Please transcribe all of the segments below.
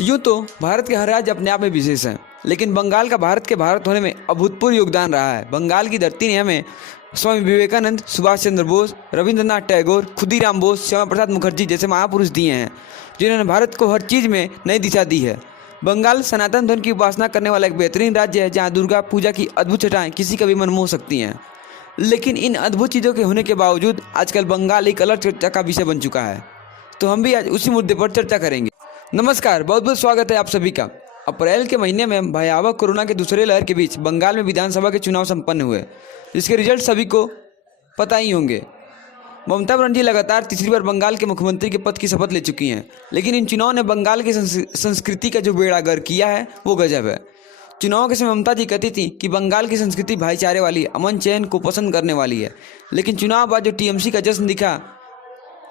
यूँ तो भारत के हर राज्य अपने आप में विशेष है, लेकिन बंगाल का भारत के भारत होने में अभूतपूर्व योगदान रहा है। बंगाल की धरती ने हमें स्वामी विवेकानंद, सुभाष चंद्र बोस, रविंद्रनाथ टैगोर, खुदीराम बोस, श्यामा प्रसाद मुखर्जी जैसे महापुरुष दिए हैं, जिन्होंने भारत को हर चीज़ में नई दिशा दी है। बंगाल सनातन धर्म की उपासना करने वाला एक बेहतरीन राज्य है, जहाँ दुर्गा पूजा की अद्भुत छटाएं किसी का भी मन मोह सकती हैं। लेकिन इन अद्भुत चीज़ों के होने के बावजूद आजकल बंगाल एक अलग चर्चा का विषय बन चुका है। तो हम भी आज उसी मुद्दे पर चर्चा करेंगे। नमस्कार, बहुत बहुत स्वागत है आप सभी का। अप्रैल के महीने में भयावह कोरोना के दूसरे लहर के बीच बंगाल में विधानसभा के चुनाव संपन्न हुए, जिसके रिजल्ट सभी को पता ही होंगे। ममता बनर्जी लगातार तीसरी बार बंगाल के मुख्यमंत्री के पद की शपथ ले चुकी हैं, लेकिन इन चुनाव ने बंगाल की संस्कृति का जो बेड़ा गर्क किया है वो गजब है। चुनाव के समय ममता जी कहती थी कि बंगाल की संस्कृति भाईचारे वाली, अमन चैन को पसंद करने वाली है, लेकिन चुनाव बाद जो टीएमसी का जश्न दिखा,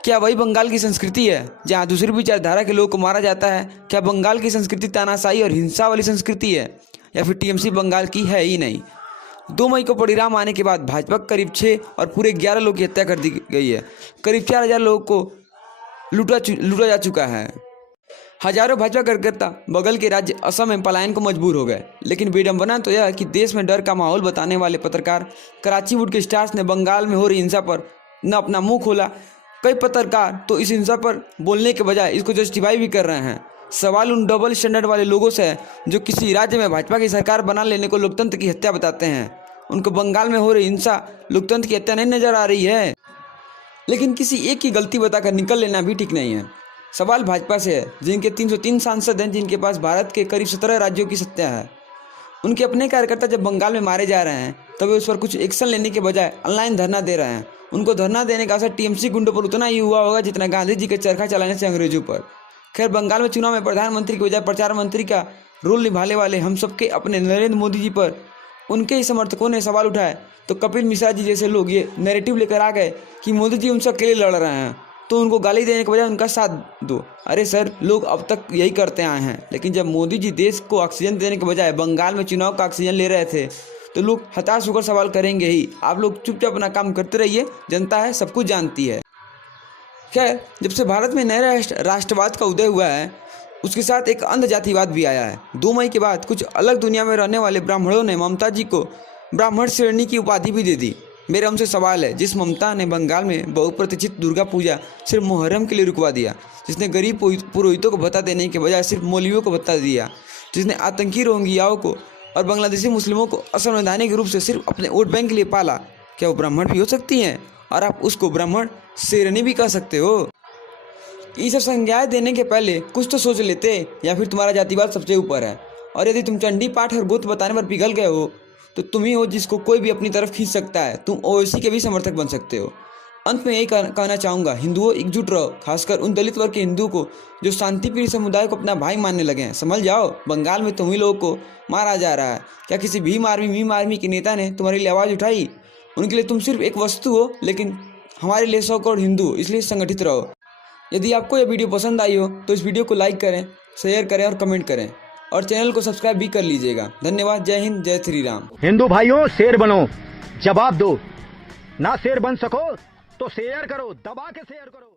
क्या वही बंगाल की संस्कृति है जहां दूसरी विचारधारा के लोगों को मारा जाता है? क्या बंगाल की संस्कृति तानाशाही और हिंसा वाली संस्कृति है, या फिर टीएमसी बंगाल की है ही नहीं? 2 मई को परिणाम आने के बाद भाजपा करीब 6 और पूरे 11 लोगों की हत्या कर दी गई है। करीब 4000 लोगों को लूटा जा चुका है। हजारों भाजपा कार्यकर्ता बगल के राज्य असम में पलायन को मजबूर हो गए। लेकिन विडंबना तो यह कि देश में डर का माहौल बताने वाले पत्रकार कराची वुड के स्टार्स ने बंगाल में हो रही हिंसा पर न अपना मुंह खोला। कई पत्रकार तो इस हिंसा पर बोलने के बजाय इसको जस्टिफाई भी कर रहे हैं। सवाल उन डबल स्टैंडर्ड वाले लोगों से है जो किसी राज्य में भाजपा की सरकार बना लेने को लोकतंत्र की हत्या बताते हैं। उनको बंगाल में हो रही हिंसा लोकतंत्र की हत्या नहीं नजर आ रही है। लेकिन किसी एक की गलती बताकर निकल लेना भी ठीक नहीं है। सवाल भाजपा से है, जिनके 303 सांसद हैं, जिनके पास भारत के करीब 17 राज्यों की सत्ता है। उनके अपने कार्यकर्ता जब बंगाल में मारे जा रहे हैं तब वे उस पर कुछ एक्शन लेने के बजाय ऑनलाइन धरना दे रहे हैं। उनको धरना देने का असर टीएमसी गुंडों पर उतना ही हुआ होगा जितना गांधी जी के चरखा चलाने से अंग्रेजों पर। खैर, बंगाल में चुनाव में प्रधानमंत्री के बजाय प्रचार मंत्री का रोल निभाने वाले हम सबके अपने नरेंद्र मोदी जी पर उनके ही समर्थकों ने सवाल उठाए तो कपिल मिश्रा जी जैसे लोग ये नैरेटिव लेकर आ गए कि मोदी जी उनसे अकेले लड़ रहे हैं, तो उनको गाली देने के बजाय उनका साथ दो। अरे सर, लोग अब तक यही करते आए हैं, लेकिन जब मोदी जी देश को ऑक्सीजन देने के बजाय बंगाल में चुनाव का ऑक्सीजन ले रहे थे तो लोग हताश होकर सवाल करेंगे ही। आप लोग चुपचाप अपना काम करते रहिए, जनता है, सब कुछ जानती है। खैर, जब से भारत में नए राष्ट्रवाद का उदय हुआ है, उसके साथ एक अंध जातिवाद भी आया है। 2 मई के बाद कुछ अलग दुनिया में रहने वाले ब्राह्मणों ने ममता जी को ब्राह्मण श्रेणी की उपाधि भी दे दी। मेरा उनसे सवाल है, जिस ममता ने बंगाल में बहुप्रतीक्षित दुर्गा पूजा सिर्फ मुहर्रम के लिए रुकवा दिया, जिसने गरीब पुरोहितों को भत्ता देने के बजाय सिर्फ मौलवियों को भत्ता दिया, जिसने आतंकी रोहिंग्याओं को और बांग्लादेशी मुस्लिमों को असंवैधानिक रूप से सिर्फ अपने वोट बैंक के लिए पाला, क्या वो ब्राह्मण भी हो सकती हैं? और आप उसको ब्राह्मण शेरनी भी कह सकते हो? ये सब संज्ञाएं देने के पहले कुछ तो सोच लेते, या फिर तुम्हारा जातिवाद सबसे ऊपर है। और यदि तुम चंडी पाठ और गोत्र बताने पर पिघल गए हो तो तुम ही हो जिसको कोई भी अपनी तरफ खींच सकता है। तुम ओवैसी के भी समर्थक बन सकते हो। अंत में यही कहना चाहूँगा, हिंदुओं एकजुट रहो, खासकर उन दलित वर्ग के हिंदुओं को जो शांतिप्रिय समुदाय को अपना भाई मानने लगे हैं। समझ जाओ, बंगाल में तुम्ही लोगों को मारा जा रहा है। क्या किसी भीम आर्मी के नेता ने तुम्हारे लिए आवाज़ उठाई? उनके लिए तुम सिर्फ एक वस्तु हो, लेकिन हमारे लिए 100 करोड़ हिंदू, इसलिए संगठित रहो। यदि आपको यह वीडियो पसंद आई हो तो इस वीडियो को लाइक करें, शेयर करें और कमेंट करें, और चैनल को सब्सक्राइब भी कर लीजिएगा। धन्यवाद। जय हिंद, जय श्री राम। हिंदू भाइयों, शेर बनो, जवाब दो। ना शेर बन सको तो शेयर करो, दबा के शेयर करो।